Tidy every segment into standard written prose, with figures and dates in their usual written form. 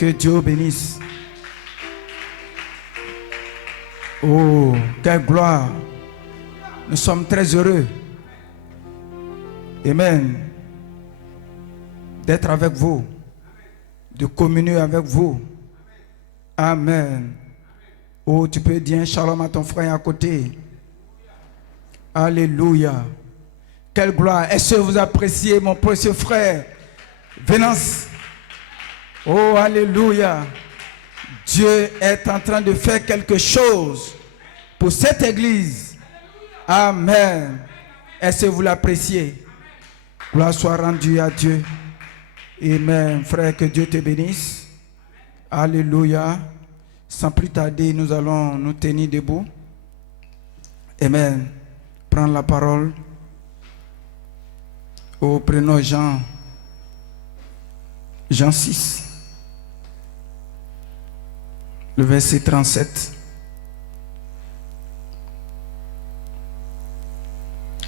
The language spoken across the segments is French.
Que Dieu bénisse. Oh, quelle gloire. Nous sommes très heureux. Amen. D'être avec vous. De communier avec vous. Amen. Oh, tu peux dire shalom à ton frère à côté. Alléluia. Quelle gloire. Est-ce que vous appréciez mon précieux frère Venance? Oh, alléluia. Dieu est en train de faire quelque chose pour cette église. Amen. Est-ce que vous l'appréciez? Gloire soit rendue à Dieu. Amen. Frère, que Dieu te bénisse. Alléluia. Sans plus tarder, nous allons nous tenir debout. Amen. Prendre la parole. Oh, prenons Jean 6. Le verset 37.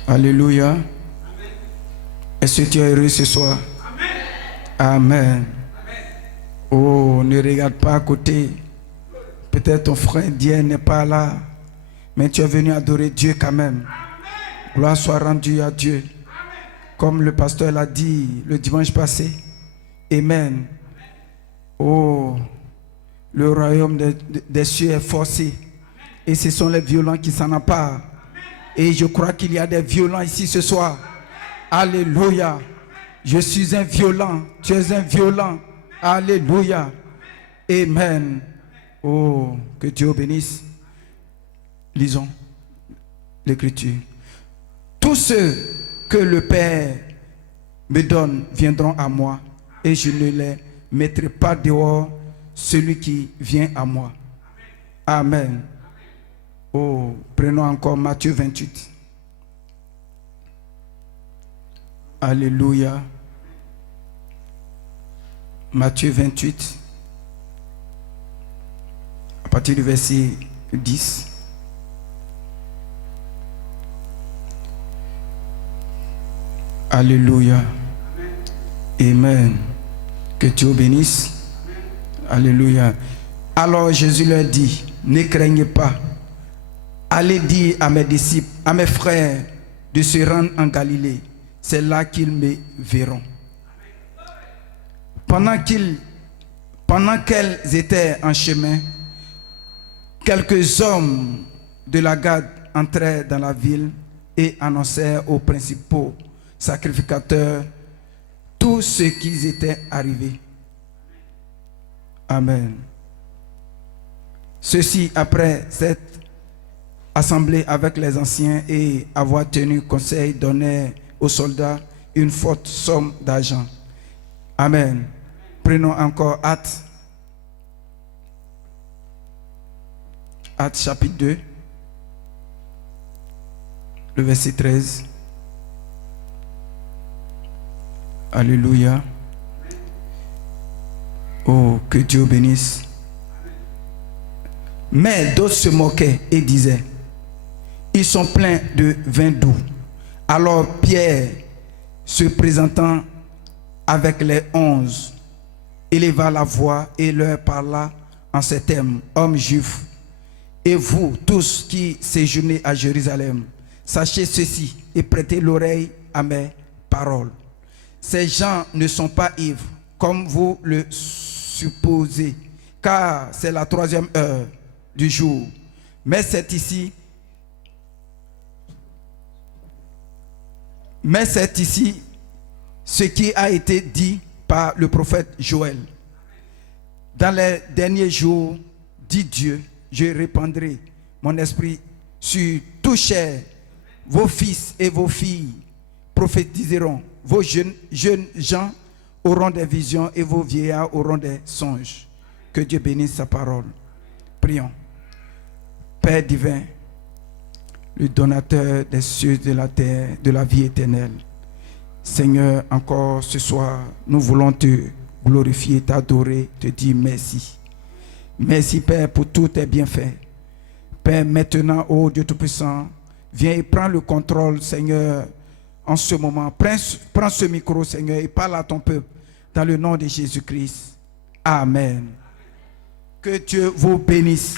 Alléluia. Amen. Est-ce que tu es heureux ce soir? Amen. Amen. Oh, ne regarde pas à côté. Peut-être ton frère Dieu n'est pas là, mais tu es venu adorer Dieu quand même. Amen. Gloire soit rendue à Dieu. Amen. Comme le pasteur l'a dit le dimanche passé. Amen. Oh, le royaume des cieux est forcé. Et ce sont les violents qui s'en emparent. Et je crois qu'il y a des violents ici ce soir. Alléluia. Je suis un violent. Tu es un violent. Alléluia. Amen. Oh, que Dieu bénisse. Lisons l'Écriture. Tous ceux que le Père me donne viendront à moi, et je ne les mettrai pas dehors celui qui vient à moi. Amen. Oh, prenons encore Matthieu 28. Alléluia. Matthieu 28. À partir du verset 10. Alléluia. Amen. Que Dieu bénisse. Alléluia. Alors Jésus leur dit, ne craignez pas. Allez dire à mes disciples, à mes frères, de se rendre en Galilée. C'est là qu'ils me verront. Pendant qu'elles étaient en chemin, quelques hommes de la garde entrèrent dans la ville et annoncèrent aux principaux sacrificateurs tout ce qui était arrivé. Amen. Ceci, après cette assemblée avec les anciens et avoir tenu conseil, donnèrent aux soldats une forte somme d'argent. Amen. Prenons encore Actes. Actes chapitre 2, le verset 13. Alléluia. Oh, que Dieu bénisse. Mais d'autres se moquaient et disaient, ils sont pleins de vin doux. Alors Pierre, se présentant avec les 11, éleva la voix et leur parla en ces termes, hommes juifs, et vous tous qui séjournez à Jérusalem, sachez ceci et prêtez l'oreille à mes paroles. Ces gens ne sont pas ivres, comme vous le supposez, car c'est la 3e heure du jour. Mais c'est ici ce qui a été dit par le prophète Joël. Dans les derniers jours, dit Dieu, je répandrai mon esprit sur tout chair. Vos fils et vos filles prophétiseront. Vos jeunes gens auront des visions et vos vieillards auront des songes. Que Dieu bénisse sa parole. Prions. Père divin, le donateur des cieux, de la terre, de la vie éternelle. Seigneur, encore ce soir, nous voulons te glorifier, t'adorer, te dire merci. Merci, Père, pour tous tes bienfaits. Père, maintenant, ô Dieu Tout-Puissant, viens et prends le contrôle, Seigneur, en ce moment. Prends ce micro, Seigneur, et parle à ton peuple dans le nom de Jésus-Christ. Amen. Que Dieu vous bénisse.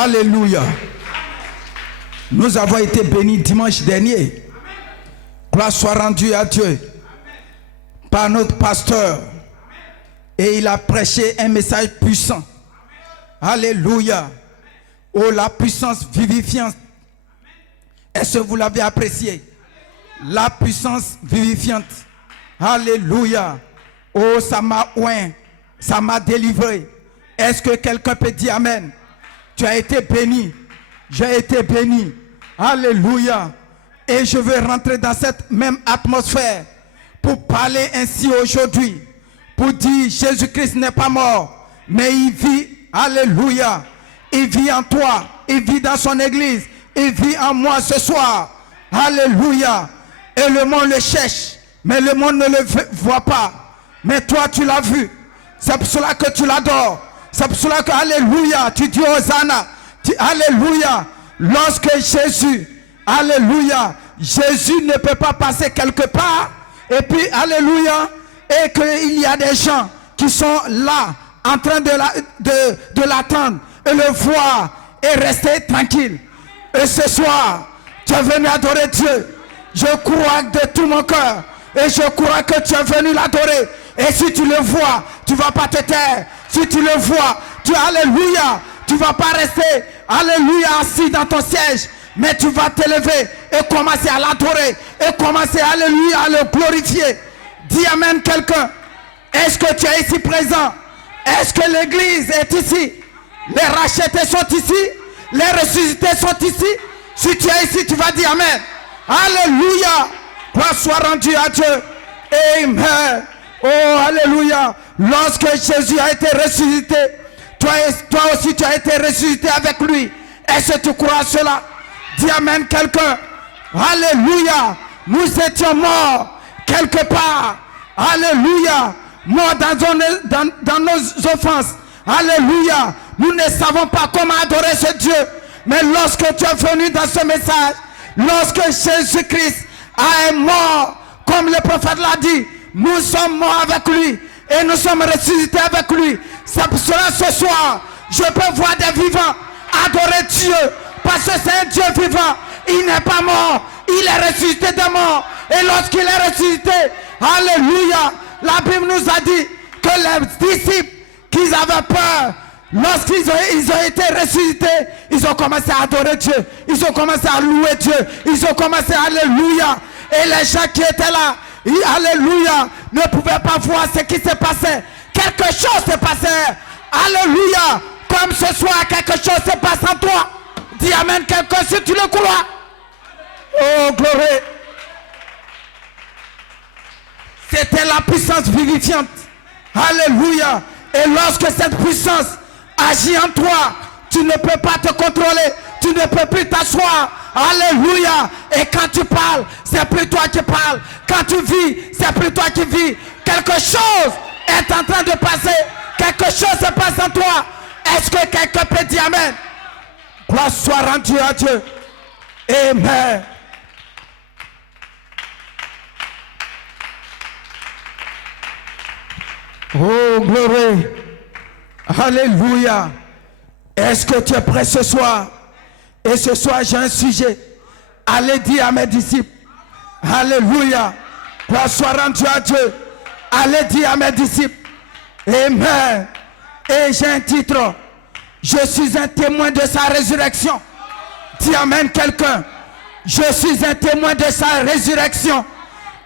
Alléluia. Nous avons été bénis dimanche dernier. Gloire soit rendue à Dieu par notre pasteur. Et il a prêché un message puissant. Alléluia. Oh, la puissance vivifiante. Est-ce que vous l'avez apprécié? La puissance vivifiante. Alléluia. Oh, ça m'a oint. Ça m'a délivré. Est-ce que quelqu'un peut dire amen? Tu as été béni. J'ai été béni. Alléluia. Et je veux rentrer dans cette même atmosphère pour parler ainsi aujourd'hui. Pour dire Jésus-Christ n'est pas mort, mais il vit. Alléluia. Il vit en toi. Il vit dans son église. Il vit en moi ce soir. Alléluia. Et le monde le cherche, mais le monde ne le voit pas. Mais toi, tu l'as vu. C'est pour cela que tu l'adores. C'est pour cela que, alléluia, tu dis Hosanna. Alléluia. Lorsque Jésus, alléluia, Jésus ne peut pas passer quelque part. Et puis, alléluia, et qu'il y a des gens qui sont là, en train de l'attendre, et le voir, et rester tranquille. Et ce soir, tu es venu adorer Dieu. Je crois de tout mon cœur. Et je crois que tu es venu l'adorer. Et si tu le vois, tu ne vas pas te taire. Si tu le vois, alléluia, tu ne vas pas rester, alléluia, assis dans ton siège. Mais tu vas t'élever et commencer à l'adorer. Et commencer, alléluia, à le glorifier. Dis amen quelqu'un. Est-ce que tu es ici présent? Est-ce que l'église est ici? Les rachetés sont ici? Les ressuscités sont ici? Si tu es ici, tu vas dire amen. Alléluia. Gloire soit rendue à Dieu. Amen. Oh, alléluia. Lorsque Jésus a été ressuscité, toi aussi tu as été ressuscité avec lui. Est-ce que tu crois à cela? Dis amen quelqu'un. Alléluia. Nous étions morts quelque part. Alléluia. Morts dans nos offenses. Alléluia. Nous ne savons pas comment adorer ce Dieu. Mais lorsque tu es venu dans ce message, lorsque Jésus-Christ est mort, comme le prophète l'a dit, nous sommes morts avec lui et nous sommes ressuscités avec lui. C'est pour cela ce soir, je peux voir des vivants adorer Dieu, parce que c'est un Dieu vivant. Il n'est pas mort, il est ressuscité des morts. Et lorsqu'il est ressuscité, alléluia, la Bible nous a dit que les disciples qu'ils avaient peur, lorsqu'ils ont été ressuscités, ils ont commencé à adorer Dieu. Ils ont commencé à louer Dieu. Ils ont commencé à alléluia. Et les gens qui étaient là, alléluia, ne pouvaient pas voir ce qui se passait. Quelque chose se passait. Alléluia. Comme ce soir, quelque chose se passe en toi. Dis amen quelqu'un si tu le crois. Oh, gloire. C'était la puissance vivifiante. Alléluia. Et lorsque cette puissance agit en toi, tu ne peux pas te contrôler. Tu ne peux plus t'asseoir. Alléluia. Et quand tu parles, c'est plus toi qui parles. Quand tu vis, c'est plus toi qui vis. Quelque chose est en train de passer. Quelque chose se passe en toi. Est-ce que quelqu'un peut dire amen? Gloire soit rendue à Dieu. Amen. Oh, gloire. Alléluia. Est-ce que tu es prêt ce soir? Et ce soir, j'ai un sujet. Allez dire à mes disciples. Alléluia. Gloire soit rendue à Dieu. Allez dire à mes disciples. Amen. Et j'ai un titre. Je suis un témoin de sa résurrection. Dis amen quelqu'un. Je suis un témoin de sa résurrection.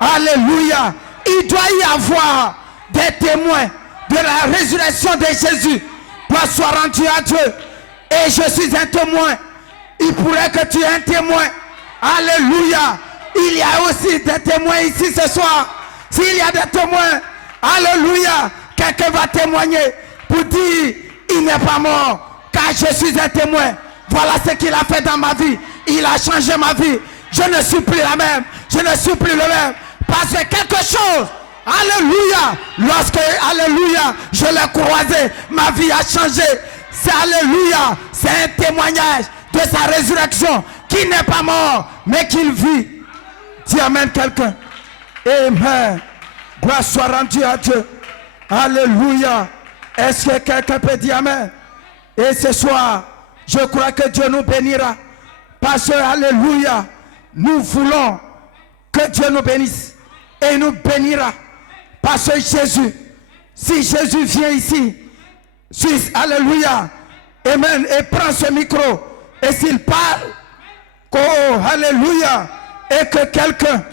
Alléluia. Il doit y avoir des témoins de la résurrection de Jésus. Gloire soit rendue à Dieu. Et je suis un témoin. Il pourrait que tu aies un témoin. Alléluia. Il y a aussi des témoins ici ce soir. S'il y a des témoins, alléluia, quelqu'un va témoigner pour dire, il n'est pas mort, car je suis un témoin. Voilà ce qu'il a fait dans ma vie. Il a changé ma vie. Je ne suis plus la même. Je ne suis plus le même. Parce que quelque chose, alléluia, lorsque, alléluia, je l'ai croisé, ma vie a changé. C'est alléluia, c'est un témoignage de sa résurrection, qui n'est pas mort, mais qu'il vit. Dis amen quelqu'un. Amen. Gloire soit rendue à Dieu. Alléluia. Est-ce que quelqu'un peut dire amen? Et ce soir, je crois que Dieu nous bénira. Parce que, alléluia, nous voulons que Dieu nous bénisse. Et il nous bénira. Parce que Jésus, si Jésus vient ici, alléluia, amen, et prend ce micro, et s'il parle, oh, alléluia, et que quelqu'un,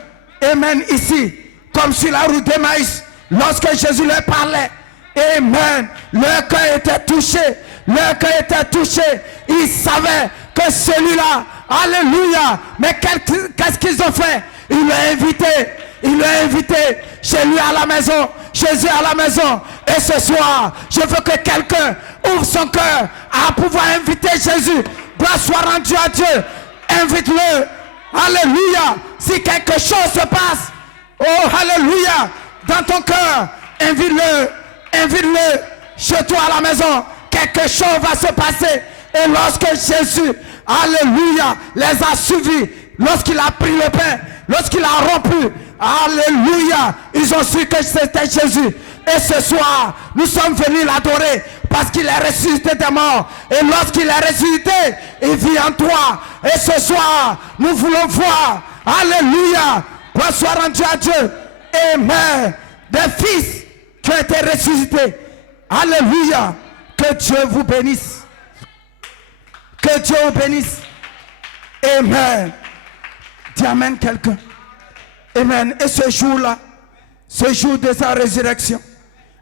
amen, ici, comme sur la route d'Emmaüs, lorsque Jésus leur parlait, amen, leur cœur était touché, ils savaient que celui-là, alléluia, mais qu'est-ce qu'ils ont fait? Ils l'ont invité chez lui à la maison, Jésus à la maison. Et ce soir, je veux que quelqu'un ouvre son cœur à pouvoir inviter Jésus. Gloire soit rendue à Dieu. Invite-le. Alléluia. Si quelque chose se passe, oh alléluia, dans ton cœur, invite-le chez toi à la maison. Quelque chose va se passer. Et lorsque Jésus, alléluia, les a suivis, lorsqu'il a pris le pain, lorsqu'il a rompu, alléluia, ils ont su que c'était Jésus. Et ce soir, nous sommes venus l'adorer parce qu'il est ressuscité des morts. Et lorsqu'il est ressuscité, il vit en toi. Et ce soir, nous voulons voir, alléluia, gloire soit rendue à Dieu. Amen. Des fils qui ont été ressuscités. Alléluia. Que Dieu vous bénisse. Que Dieu vous bénisse. Amen. Dis amen quelqu'un. Amen. Et ce jour-là, ce jour de sa résurrection,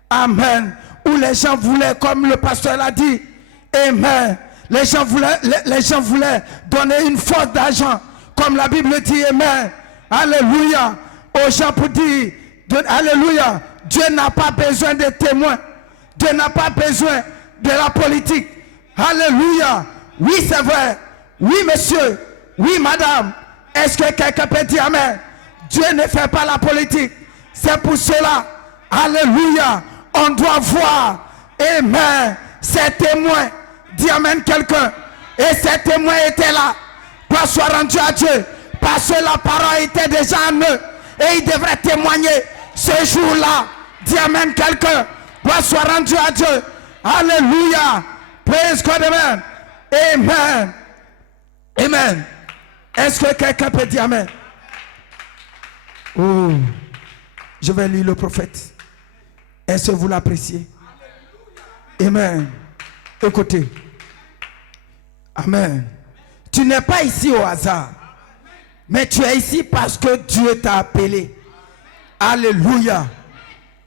amen, où les gens voulaient, comme le pasteur l'a dit, amen, les gens voulaient donner une faute d'argent, comme la Bible dit, amen, alléluia, aux gens pour dire, alléluia, Dieu n'a pas besoin de témoins, Dieu n'a pas besoin de la politique, alléluia, oui c'est vrai, oui monsieur, oui madame, est-ce que quelqu'un peut dire amen? Dieu ne fait pas la politique. C'est pour cela, alléluia, on doit voir, amen, ces témoins, dis amen quelqu'un, et ces témoins étaient là, gloire soit rendue à Dieu, parce que la parole était déjà en eux, et ils devraient témoigner ce jour-là, dis amen quelqu'un, gloire soit rendue à Dieu, alléluia, praise God, amen, amen, amen. Est-ce que quelqu'un peut dire amen? Oh, je vais lire le prophète. Est-ce que vous l'appréciez? Amen. Écoutez. Amen. Tu n'es pas ici au hasard. Mais tu es ici parce que Dieu t'a appelé. Alléluia.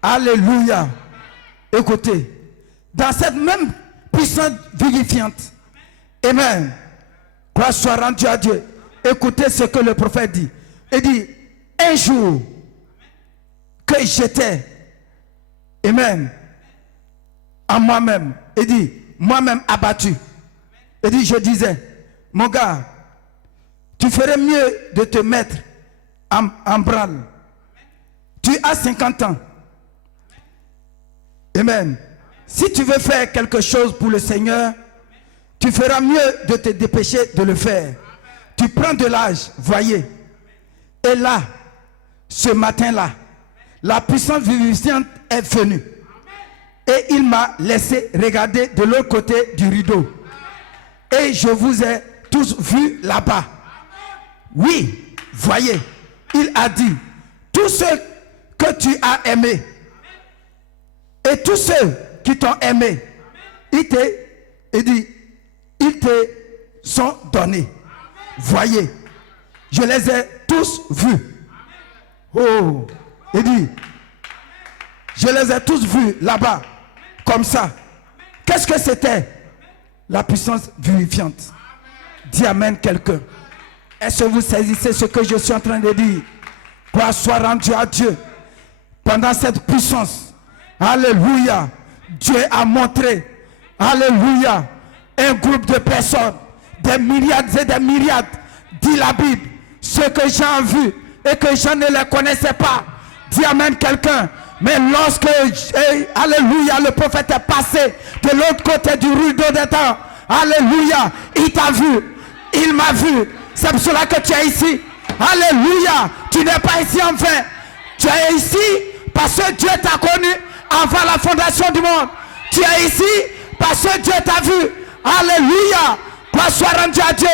Alléluia. Écoutez. Dans cette même puissance vivifiante. Amen. Gloire soit rendue à Dieu. Écoutez ce que le prophète dit. Il dit, un jour que j'étais, amen, en moi-même, il dit, moi-même abattu, il dit, je disais, mon gars, tu ferais mieux de te mettre en branle. Tu as 50 ans. Amen. Si tu veux faire quelque chose pour le Seigneur, tu feras mieux de te dépêcher de le faire. Tu prends de l'âge, voyez. Et là, ce matin-là, la puissance vivifiante est venue. Et il m'a laissé regarder de l'autre côté du rideau. Et je vous ai tous vus là-bas. Oui, voyez, il a dit, tous ceux que tu as aimés, et tous ceux qui t'ont aimé, ils te sont donnés. Voyez, je les ai tous vus. Oh, il dit, je les ai tous vus là-bas, comme ça. Qu'est-ce que c'était? La puissance vivifiante. Dis amen quelqu'un. Est-ce que vous saisissez ce que je suis en train de dire? Gloire soit rendue à Dieu. Pendant cette puissance, alléluia, Dieu a montré, alléluia, un groupe de personnes, des myriades et des myriades, dit la Bible, ce que j'ai vu et que je ne les connaissais pas. Dis amen quelqu'un. Mais lorsque, alléluia, le prophète est passé de l'autre côté du rideau des temps, alléluia, il t'a vu, il m'a vu. C'est pour cela que tu es ici. Alléluia, Tu n'es pas ici en vain. Tu es ici parce que Dieu t'a connu avant la fondation du monde. Tu es ici parce que Dieu t'a vu. Alléluia. Gloire soit rendue à Dieu.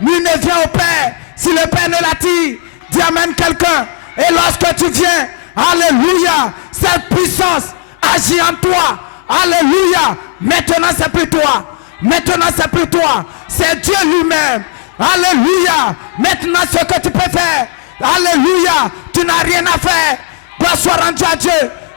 Nul ne vient au Père si le Père ne l'attire. Dis amen quelqu'un. Et lorsque tu viens, alléluia, cette puissance agit en toi. Alléluia. Maintenant c'est plus toi. Maintenant c'est plus toi. C'est Dieu lui-même. Alléluia. Maintenant ce que tu peux faire. Alléluia. Tu n'as rien à faire. Gloire soit rendue à Dieu.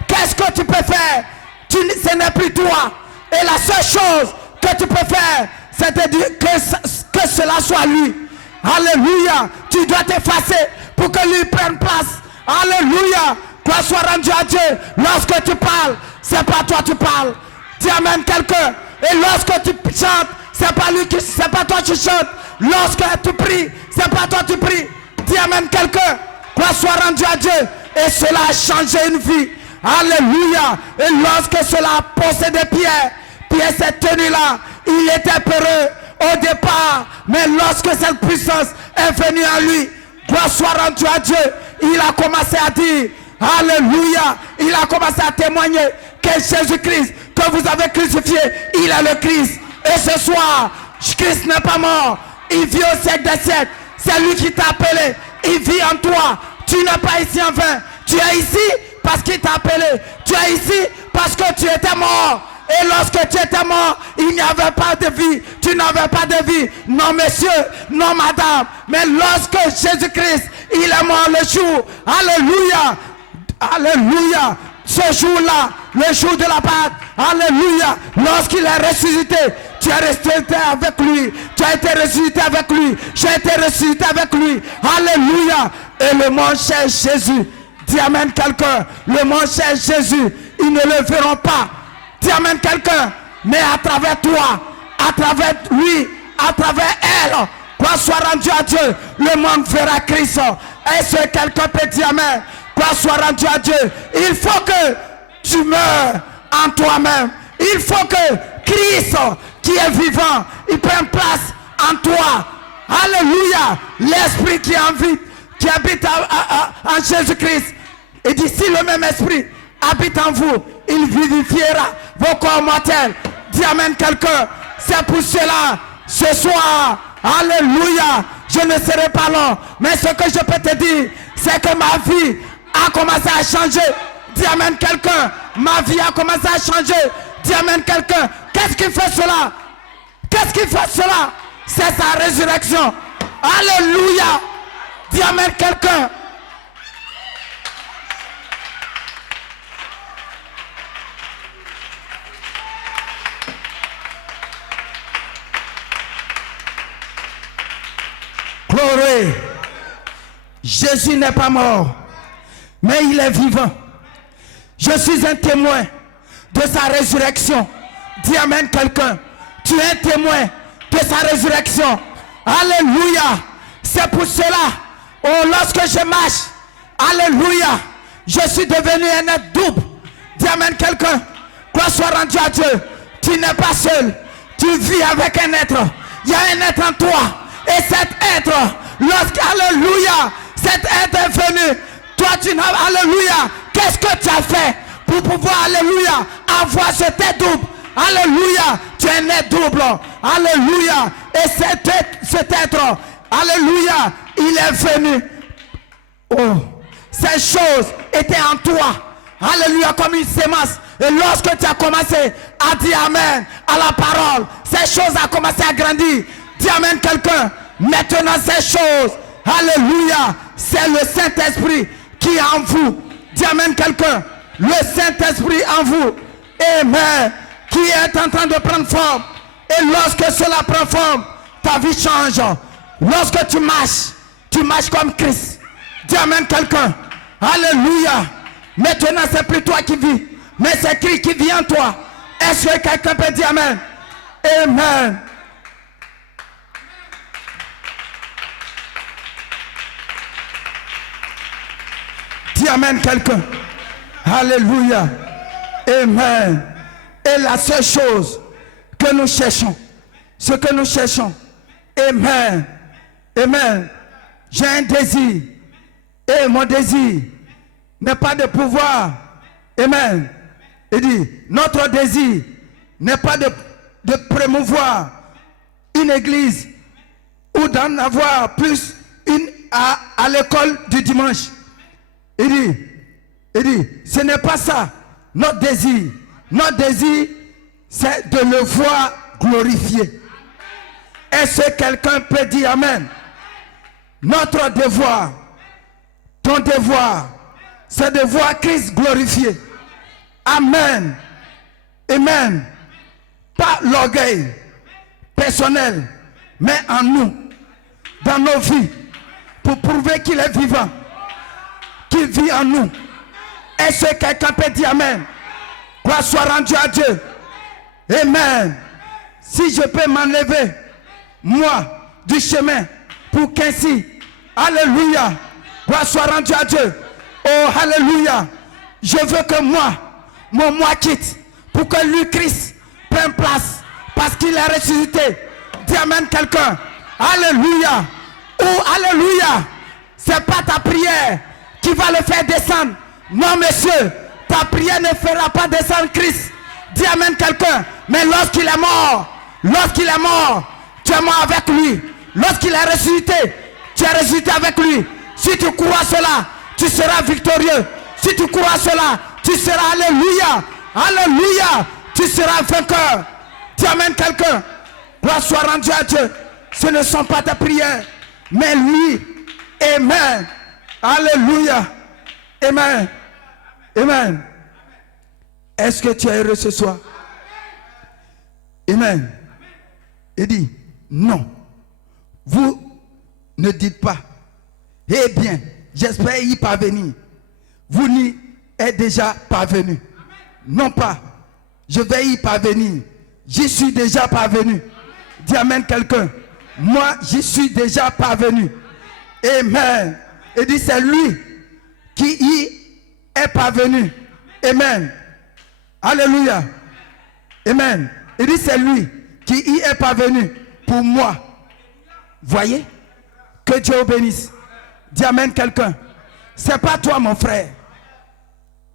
Qu'est-ce que tu peux faire? Ce n'est plus toi. Et la seule chose que tu peux faire, c'est de dire que cela soit lui. Alléluia. Tu dois t'effacer pour que lui prenne place. Alléluia. Gloire soit rendue à Dieu. Lorsque tu parles, c'est pas toi tu parles. Tu amènes quelqu'un. Et lorsque tu chantes, c'est pas toi qui chantes. Lorsque tu pries, c'est pas toi tu pries. Tu amènes quelqu'un. Gloire soit rendue à Dieu. Et cela a changé une vie. Alléluia. Et lorsque cela a possédé Pierre, Pierre s'est tenu là. Il était peureux au départ. Mais lorsque cette puissance est venue à lui, gloire soit rendue à Dieu, il a commencé à dire, alléluia. Il a commencé à témoigner que Jésus-Christ, que vous avez crucifié, il est le Christ. Et ce soir, Christ n'est pas mort. Il vit au siècle des siècles. C'est lui qui t'a appelé. Il vit en toi. Tu n'es pas ici en vain. Tu es ici parce qu'il t'a appelé. Tu es ici parce que tu étais mort. Et lorsque tu étais mort, il n'y avait pas de vie. Tu n'avais pas de vie. Non monsieur, non madame. Mais lorsque Jésus-Christ, il est mort le jour. Alléluia. Alléluia. Ce jour-là, le jour de la Pâque. Alléluia. Lorsqu'il est ressuscité, tu es ressuscité avec lui. Tu as été ressuscité avec lui. J'ai été ressuscité avec lui. Alléluia. Et le monde cherche Jésus. Dis amen quelqu'un. Le monde cherche Jésus. Ils ne le verront pas. Dis amen quelqu'un. Mais à travers toi, à travers lui, à travers elle, gloire soit rendue à Dieu. Le monde verra Christ. Est-ce que quelqu'un peut dire amen? Gloire soit rendue à Dieu. Il faut que tu meurs en toi-même. Il faut que Christ, qui est vivant, il prenne place en toi. Alléluia. L'esprit qui habite en Jésus-Christ. Et d'ici le même esprit habite en vous, il vivifiera vos corps mortels. Dis amen quelqu'un. C'est pour cela, ce soir, alléluia, je ne serai pas long. Mais ce que je peux te dire, c'est que ma vie a commencé à changer. Dis amen quelqu'un. Ma vie a commencé à changer. Dis amen quelqu'un. Qu'est-ce qui fait cela? Qu'est-ce qui fait cela? C'est sa résurrection. Alléluia. Dis amen quelqu'un. Gloire. Jésus n'est pas mort, mais il est vivant. Je suis un témoin de sa résurrection. Dis amen quelqu'un. Tu es un témoin de sa résurrection. Alléluia. C'est pour cela, lorsque je marche, alléluia, je suis devenu un être double. Dis amen quelqu'un. Gloire soit rendue à Dieu. Tu n'es pas seul. Tu vis avec un être. Il y a un être en toi. Et cet être, alléluia, cet être est venu. Toi, tu n'as, alléluia, qu'est-ce que tu as fait pour pouvoir, alléluia, avoir cet être double? Alléluia, tu es un être double. Alléluia. Et cet être, alléluia, il est venu. Oh, ces choses étaient en toi. Alléluia, comme une sémence. Et lorsque tu as commencé à dire amen à la parole, ces choses ont commencé à grandir. Dis amen quelqu'un. Maintenant ces choses, alléluia, c'est le Saint-Esprit qui est en vous. Dis amen quelqu'un. Le Saint-Esprit en vous. Amen. Qui est en train de prendre forme. Et lorsque cela prend forme, ta vie change. Lorsque tu marches comme Christ. Dis amen quelqu'un. Alléluia. Maintenant c'est plus toi qui vis, mais c'est Christ qui vit en toi. Est-ce que quelqu'un peut dire amen? Amen. Dis amen quelqu'un. Alléluia. Amen. Et la seule chose que nous cherchons, ce que nous cherchons, amen, amen, j'ai un désir Et mon désir n'est pas de pouvoir. Amen. Il dit, notre désir n'est pas de promouvoir une église ou d'en avoir plus une à l'école du dimanche. Il dit, ce n'est pas ça notre désir. Notre désir, c'est de le voir glorifié. Est-ce que quelqu'un peut dire amen? Notre devoir, ton devoir, c'est de voir Christ glorifié. Amen. Amen. Pas l'orgueil personnel, mais en nous, dans nos vies, pour prouver qu'il est vivant, qu'il vit en nous. Est-ce que quelqu'un peut dire amen? Gloire soit rendue à Dieu. Amen. Si je peux m'enlever, moi, du chemin, pour qu'ainsi, alléluia, gloire soit rendue à Dieu. Oh, alléluia. Je veux que mon moi quitte, pour que lui, Christ, prenne place, parce qu'il est ressuscité. Dis amen quelqu'un. Alléluia. Oh, alléluia. C'est pas ta prière qui va le faire descendre. Non, monsieur, ta prière ne fera pas descendre Christ. Dis amen quelqu'un. Mais lorsqu'il est mort, tu es mort avec lui. Lorsqu'il est ressuscité, tu es ressuscité avec lui. Si tu crois cela, tu seras victorieux. Si tu crois cela, tu seras alléluia. Alléluia. Tu seras vainqueur. Dis amen quelqu'un. Gloire soit rendue à Dieu. Ce ne sont pas tes prières, mais lui. Amen. Alléluia. Amen. Amen. Est-ce que tu es heureux ce soir? Amen. Il dit, non. Vous ne dites pas, eh bien, j'espère y parvenir. Vous n'y êtes déjà parvenu. Non pas, je vais y parvenir. J'y suis déjà parvenu. Dis amen quelqu'un. Moi, j'y suis déjà parvenu. Amen. Il dit, c'est lui qui y est parvenu. Amen. Alléluia. Amen. Il dit, c'est lui qui y est parvenu pour moi. Voyez? Que Dieu vous bénisse. Dis amen quelqu'un. C'est pas toi mon frère.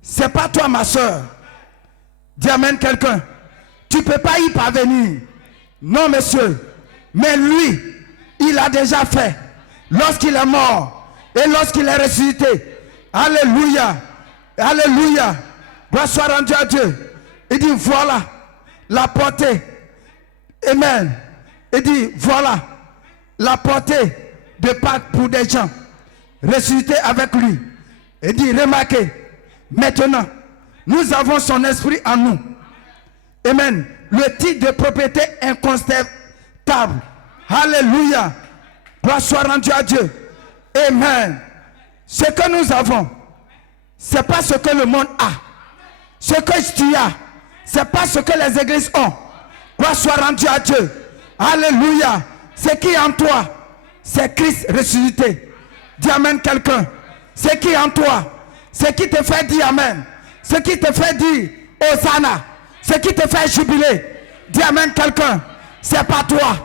C'est pas toi ma soeur. Dis amen quelqu'un. Tu peux pas y parvenir. Non monsieur. Mais lui, il a déjà fait. Lorsqu'il est mort et lorsqu'il est ressuscité. Alléluia. Alléluia. Gloire soit rendue à Dieu. Il dit voilà la portée. Amen. Il dit voilà la portée de Pâques pour des gens ressuscités avec lui. Il dit remarquez, maintenant nous avons son esprit en nous. Amen. Le titre de propriété incontestable. Alléluia. Gloire soit rendue à Dieu. Amen. Ce que nous avons, c'est pas ce que le monde a. Ce que tu as, c'est pas ce que les églises ont. Gloire soit rendue à Dieu. Alléluia. Ce qui est en toi, c'est Christ ressuscité. Dis amen quelqu'un. Ce qui est en toi, ce qui te fait dire amen. Ce qui te fait dire Hosanna. Ce qui te fait jubiler. Dis amen quelqu'un. C'est pas toi,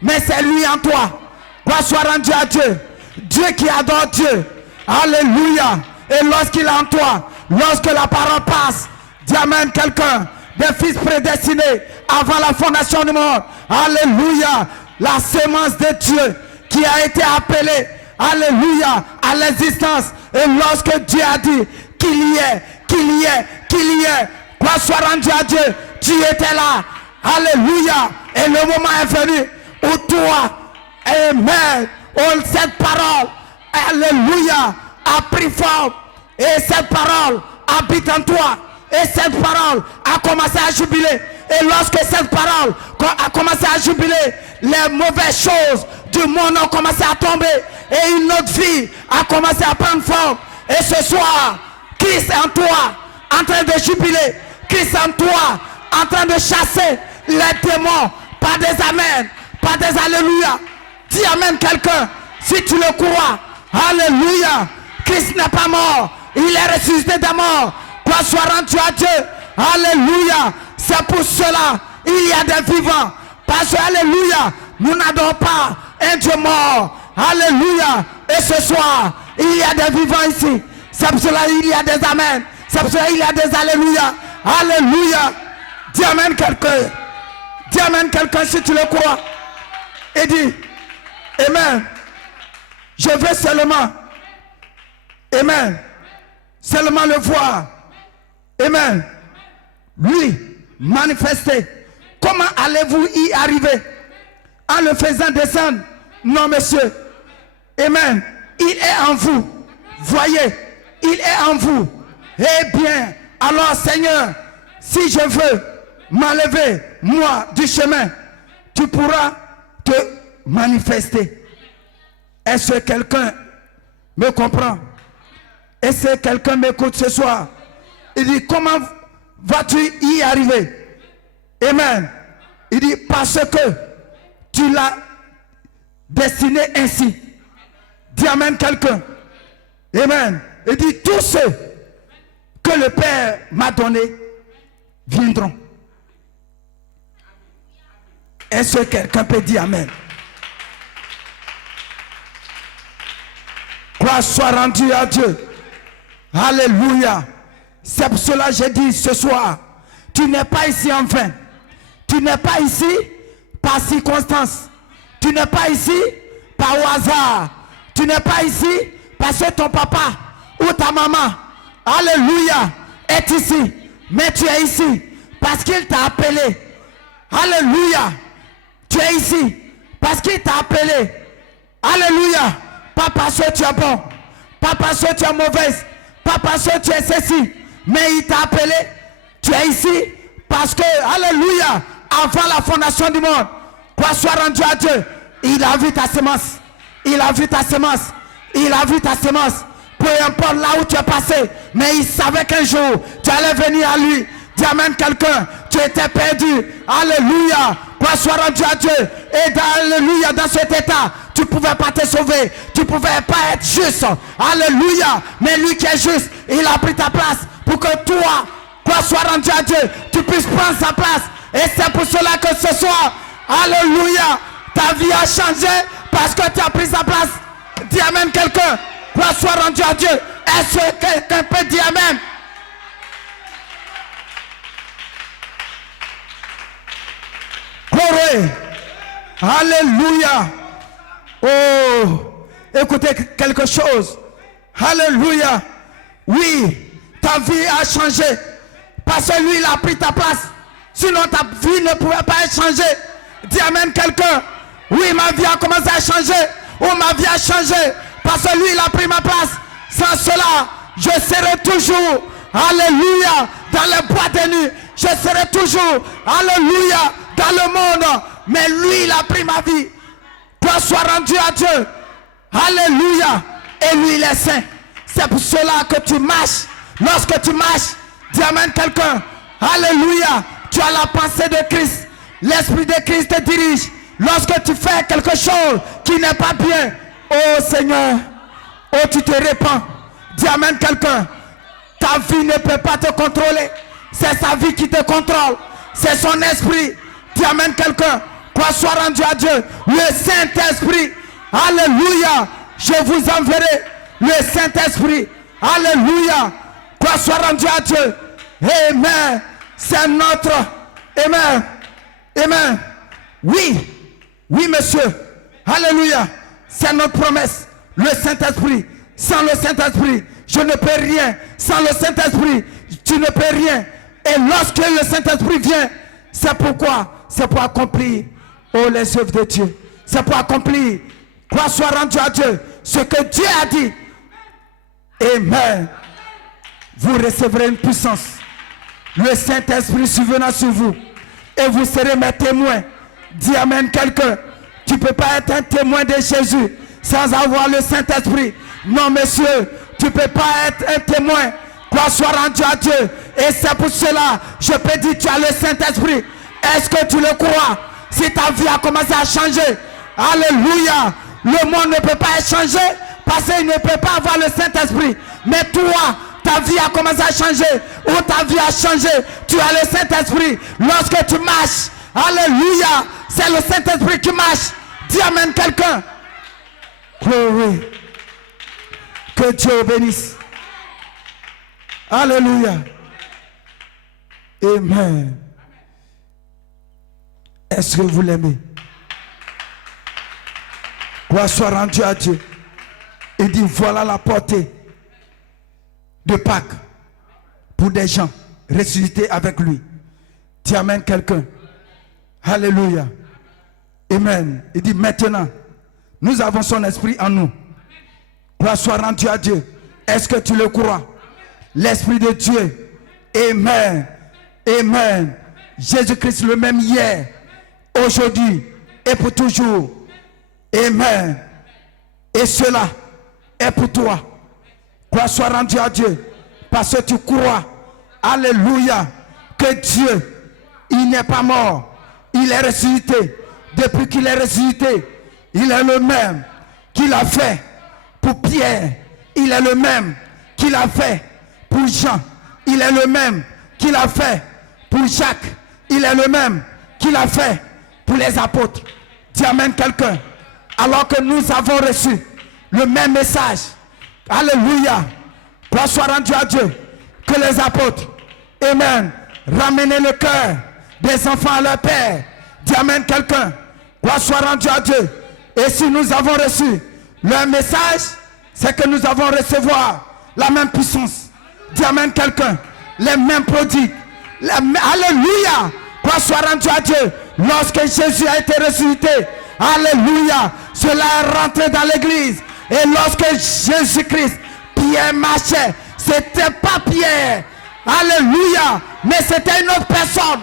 mais c'est lui en toi. Gloire soit rendue à Dieu. Dieu qui adore Dieu. Alléluia. Et lorsqu'il est en toi, lorsque la parole passe, dis amen quelqu'un. Des fils prédestinés avant la fondation du monde. Alléluia. La sémence de Dieu qui a été appelée, alléluia, à l'existence. Et lorsque Dieu a dit qu'il y ait, gloire soit rendue à Dieu, tu étais là. Alléluia. Et le moment est venu où toi, amen, où cette parole, alléluia, a pris forme. Et cette parole habite en toi. Et cette parole a commencé à jubiler. Et lorsque cette parole a commencé à jubiler, les mauvaises choses du monde ont commencé à tomber. Et une autre vie a commencé à prendre forme. Et ce soir, Christ est en toi, en train de jubiler. Christ est en toi, en train de chasser les démons par des amens, par des alléluia. Dis amen quelqu'un, si tu le crois. Alléluia. Christ n'est pas mort. Il est ressuscité des morts. Gloire soit rendue à Dieu. Alléluia. C'est pour cela il y a des vivants. Parce que alléluia, nous n'adorons pas un Dieu mort. Alléluia. Et ce soir, il y a des vivants ici. C'est pour cela il y a des amen. C'est pour cela il y a des alléluia. Alléluia. Dis amen quelqu'un. Dis amen quelqu'un si tu le crois. Et dis, amen. Je veux seulement, amen, seulement le voir. Amen. Lui, manifester. Comment allez-vous y arriver? En le faisant descendre? Non, monsieur. Amen. Il est en vous. Voyez, il est en vous. Eh bien, alors Seigneur, si je veux m'enlever, moi, du chemin, tu pourras te manifester. Est-ce que quelqu'un me comprend? Est-ce que quelqu'un m'écoute ce soir? Il dit, comment vas-tu y arriver? Amen. Il dit, parce que tu l'as destiné ainsi. Dis amen quelqu'un. Amen. Il dit, tous ceux que le Père m'a donnés viendront. Est-ce que quelqu'un peut dire amen? Gloire soit rendue à Dieu. Alléluia. C'est pour cela que j'ai dit ce soir, tu n'es pas ici en vain. Tu n'es pas ici par circonstance. Tu n'es pas ici par hasard. Tu n'es pas ici parce que ton papa ou ta maman, alléluia, est ici. Mais tu es ici parce qu'il t'a appelé. Alléluia. Tu es ici parce qu'il t'a appelé. Alléluia. Pas parce que tu es bon, pas parce que tu es mauvaise, pas parce que tu es ceci, mais il t'a appelé. Tu es ici parce que, alléluia, avant la fondation du monde, quoi soit rendu à Dieu, il a vu ta semence, il a vu ta semence, il a vu ta semence. Peu importe là où tu es passé, mais il savait qu'un jour tu allais venir à lui. Dis amen quelqu'un, tu étais perdu, alléluia, quoi soit rendu à Dieu. Et alléluia, dans cet état, tu ne pouvais pas te sauver, tu ne pouvais pas être juste, alléluia, mais lui qui est juste, il a pris ta place pour que toi, quoi soit rendu à Dieu, tu puisses prendre sa place. Et c'est pour cela que ce soir, alléluia, ta vie a changé parce que tu as pris sa place. Dis amen quelqu'un, quoi soit rendu à Dieu. Est-ce que quelqu'un peut dire amen? Gloire. Alléluia. Oh, écoutez quelque chose. Alléluia. Oui, ta vie a changé. Parce que lui, il a pris ta place. Sinon, ta vie ne pouvait pas être changée. Dis amen quelqu'un. Oui, ma vie a commencé à changer. Oh, ma vie a changé. Parce que lui, il a pris ma place. Sans cela, je serai toujours, alléluia, dans les bois de nuit. Je serai toujours, alléluia, dans le monde. Mais lui, il a pris ma vie. Toi, sois rendu à Dieu. Alléluia. Et lui, il est saint. C'est pour cela que tu marches. Lorsque tu marches, dis amen quelqu'un. Alléluia. Tu as la pensée de Christ. L'esprit de Christ te dirige. Lorsque tu fais quelque chose qui n'est pas bien, oh Seigneur, oh tu te répands. Dis amen quelqu'un. Ta vie ne peut pas te contrôler. C'est sa vie qui te contrôle. C'est son esprit. Dis amen quelqu'un. Quoi soit rendu à Dieu. Le Saint-Esprit. Alléluia. Je vous enverrai le Saint-Esprit. Alléluia. Quoi soit rendu à Dieu. Amen. C'est notre. Amen. Amen. Oui. Oui, monsieur. Alléluia. C'est notre promesse. Le Saint-Esprit. Sans le Saint-Esprit, je ne peux rien. Sans le Saint-Esprit, tu ne peux rien. Et lorsque le Saint-Esprit vient, c'est pourquoi? C'est pour accomplir, oh, les œuvres de Dieu. C'est pour accomplir, quoi soit rendu à Dieu, ce que Dieu a dit. Amen. Vous recevrez une puissance. Le Saint-Esprit survenant sur vous. Et vous serez mes témoins. Dis amen quelqu'un. Tu ne peux pas être un témoin de Jésus sans avoir le Saint-Esprit. Non, monsieur, tu ne peux pas être un témoin. Quoi soit rendu à Dieu. Et c'est pour cela, je peux dire, tu as le Saint-Esprit. Est-ce que tu le crois? Si ta vie a commencé à changer, alléluia, le monde ne peut pas être changé parce qu'il ne peut pas avoir le Saint-Esprit. Mais toi, ta vie a commencé à changer, ou ta vie a changé, tu as le Saint-Esprit. Lorsque tu marches, alléluia, c'est le Saint-Esprit qui marche. Dis amen quelqu'un. Glory. Que Dieu vous bénisse. Alléluia. Amen. Est-ce que vous l'aimez? Gloire soit rendue à Dieu. Il dit, voilà la portée de Pâques pour des gens ressuscités avec lui. Tu amènes quelqu'un. Alléluia. Amen. Il dit, maintenant, nous avons son esprit en nous. Gloire soit rendue à Dieu. Est-ce que tu le crois? L'esprit de Dieu. Amen. Amen. Jésus-Christ le même hier, aujourd'hui et pour toujours. Amen. Et cela est pour toi. Gloire soit rendue à Dieu. Parce que tu crois. Alléluia. Que Dieu, il n'est pas mort. Il est ressuscité. Depuis qu'il est ressuscité, il est le même qu'il a fait pour Pierre. Il est le même qu'il a fait pour Jean. Il est le même qu'il a fait pour Jacques. Il est le même qu'il a fait pour les apôtres. Tu amènes quelqu'un. Alors que nous avons reçu le même message. Alléluia. Gloire soit rendue à Dieu. Que les apôtres. Amen. Ramenez le cœur des enfants à leur père. Tu amènes quelqu'un. Gloire soit rendue à Dieu. Et si nous avons reçu leur message, c'est que nous avons recevoir la même puissance. Tu amènes quelqu'un. Les mêmes prodiges. Alléluia. Gloire soit rendue à Dieu. Lorsque Jésus a été ressuscité, alléluia, cela est rentré dans l'église. Et lorsque Jésus-Christ, Pierre marchait, c'était pas Pierre. Alléluia. Mais c'était une autre personne.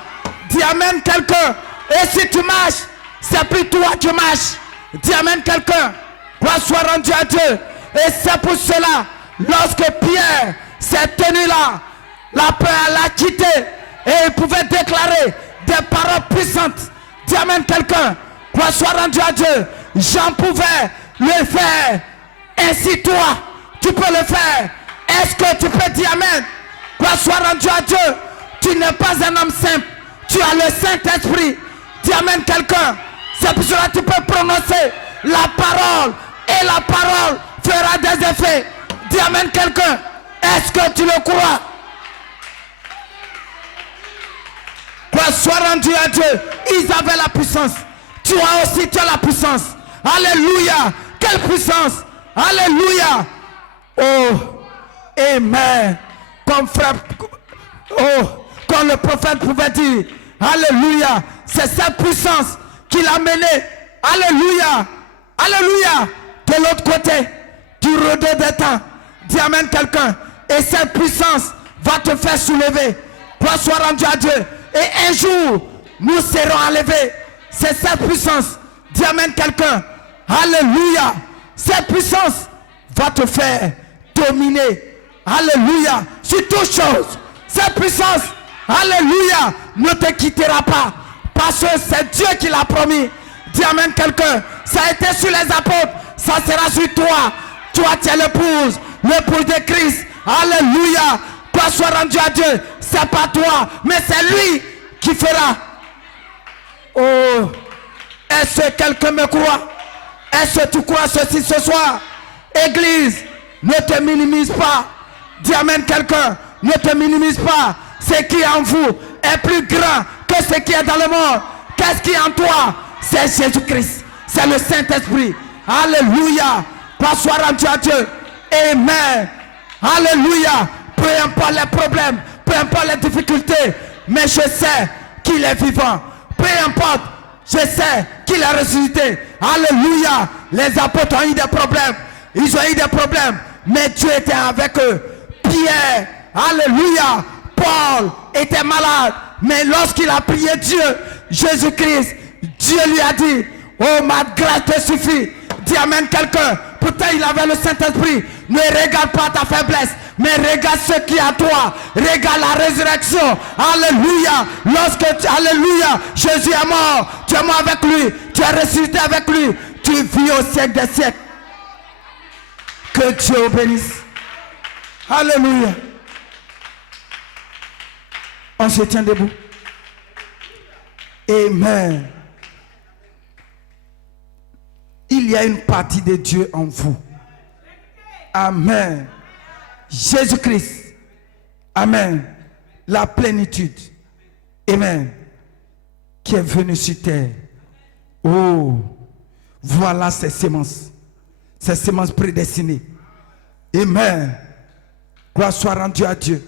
Dis amen quelqu'un. Et si tu marches, c'est plus toi qui marches. Dis amen quelqu'un. Gloire soit rendue à Dieu. Et c'est pour cela, lorsque Pierre s'est tenu là, la peur l'a quitté. Et il pouvait déclarer des paroles puissantes. Dis amen quelqu'un. Gloire soit rendue à Dieu. Jean pouvait le faire. Ainsi toi, tu peux le faire. Est-ce que tu peux dire amen? Gloire soit rendue à Dieu. Tu n'es pas un homme simple. Tu as le Saint-Esprit. Dis amen quelqu'un. C'est pour cela que tu peux prononcer la parole. Et la parole fera des effets. Dis amen quelqu'un. Est-ce que tu le crois? Gloire soit rendue à Dieu. Ils avaient la puissance. Tu as aussi, tu as la puissance. Alléluia. Quelle puissance. Alléluia. Oh. Amen. Comme frère. Oh. Comme le prophète pouvait dire. Alléluia. C'est cette puissance qui l'a mené. Alléluia. Alléluia. De l'autre côté. Du redé des temps. Dis amen quelqu'un. Et cette puissance va te faire soulever. Gloire soit rendue à Dieu. Et un jour, nous serons enlevés. C'est cette puissance. Dis amen quelqu'un. Alléluia. Cette puissance va te faire dominer. Alléluia. Sur toutes choses. Cette puissance, alléluia, ne te quittera pas. Parce que c'est Dieu qui l'a promis. Dis amen quelqu'un. Ça a été sur les apôtres. Ça sera sur toi. Toi, tu es l'épouse de Christ. Alléluia. Toi, sois rendu à Dieu. C'est pas toi, mais c'est lui qui fera. Oh, est-ce que quelqu'un me croit? Est-ce que tu crois ceci ce soir? Église, ne te minimise pas. Dis amen quelqu'un. Ne te minimise pas. Ce qui est en vous est plus grand que ce qui est dans le monde. Qu'est-ce qui est en toi? C'est Jésus-Christ. C'est le Saint-Esprit. Alléluia. Gloire soit rendue à Dieu. Amen. Alléluia. Peu importe les problèmes, peu importe les difficultés, mais je sais qu'il est vivant. Peu importe, je sais qu'il est ressuscité. Alléluia. Les apôtres ont eu des problèmes. Ils ont eu des problèmes. Mais Dieu était avec eux. Pierre, alléluia. Paul était malade. Mais lorsqu'il a prié Dieu, Jésus-Christ, Dieu lui a dit, oh, ma grâce te suffit. Dis amen quelqu'un. Pourtant il avait le Saint-Esprit. Ne regarde pas ta faiblesse, mais regarde ce qui est à toi. Regarde la résurrection. Alléluia. Alléluia, Jésus est mort. Tu es mort avec lui. Tu es ressuscité avec lui. Tu vis au siècle des siècles. Que Dieu vous bénisse. Alléluia. On se tient debout. Amen. Il y a une partie de Dieu en vous. Amen. Jésus-Christ. Amen. La plénitude. Amen. Qui est venu sur terre. Oh, voilà ces semences prédestinées. Amen. Gloire soit rendue à Dieu.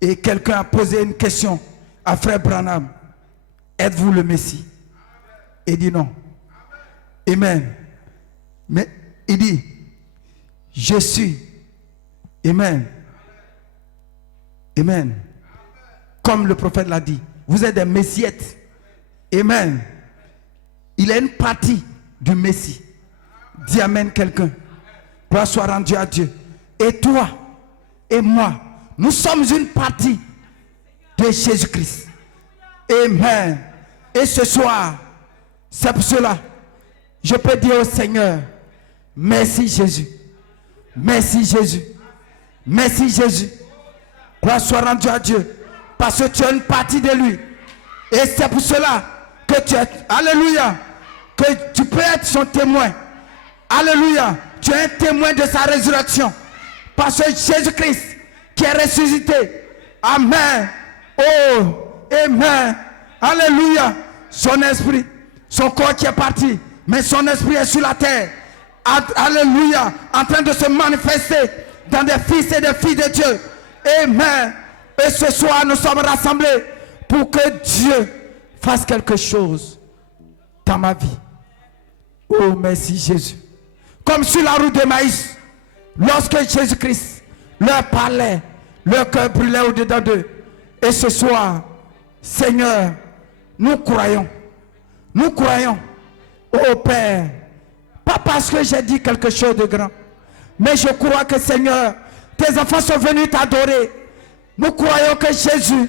Et quelqu'un a posé une question à frère Branham. Êtes-vous le Messie? Il dit non. Amen. Mais il dit, je suis. Amen. Amen. Comme le prophète l'a dit, vous êtes des messiettes. Amen. Il est une partie du Messie. Dis amen quelqu'un. Gloire soit rendue à Dieu. Et toi et moi, nous sommes une partie de Jésus-Christ. Amen. Et ce soir, c'est pour cela, je peux dire au Seigneur, merci Jésus. Merci Jésus. Merci Jésus. Gloire soit rendue à Dieu. Parce que tu es une partie de lui. Et c'est pour cela que tu es, alléluia, que tu peux être son témoin. Alléluia. Tu es un témoin de sa résurrection. Parce que Jésus-Christ qui est ressuscité. Amen. Oh, amen. Alléluia. Son esprit, son corps qui est parti, mais son esprit est sur la terre. Alléluia. En train de se manifester dans des fils et des filles de Dieu. Amen. Et ce soir, nous sommes rassemblés pour que Dieu fasse quelque chose dans ma vie. Oh, merci Jésus. Comme sur la route de Maïs, lorsque Jésus-Christ leur parlait, leur cœur brûlait au-dedans d'eux. Et ce soir, Seigneur, nous croyons. Nous croyons, oh Père, pas parce que j'ai dit quelque chose de grand, mais je crois que Seigneur, tes enfants sont venus t'adorer. Nous croyons que Jésus,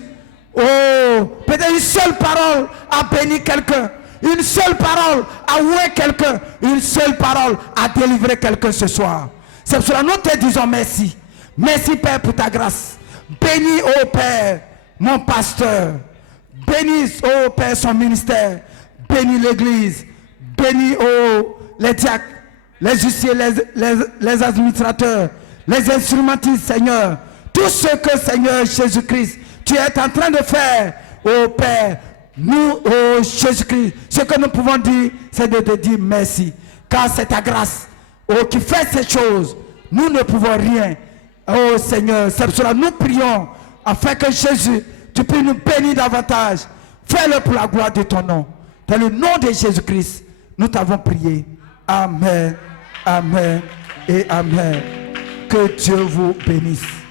oh, peut-être une seule parole a béni quelqu'un. Une seule parole a oué quelqu'un. Une seule parole a délivré quelqu'un ce soir. C'est pour cela que nous te disons merci. Merci Père pour ta grâce. Bénis, oh Père, mon pasteur. Bénis, oh Père, son ministère. Bénis l'église. Bénis, oh, les diacres, les huissiers, les administrateurs, les instrumentistes, Seigneur. Tout ce que, Seigneur Jésus-Christ, tu es en train de faire, oh Père, nous, oh Jésus-Christ, ce que nous pouvons dire, c'est de te dire merci. Car c'est ta grâce, oh, qui fait ces choses. Nous ne pouvons rien. Oh Seigneur, c'est pour cela que nous prions, afin que Jésus, tu puisses nous bénir davantage. Fais-le pour la gloire de ton nom. Dans le nom de Jésus-Christ, nous t'avons prié. Amen, amen et amen. Que Dieu vous bénisse.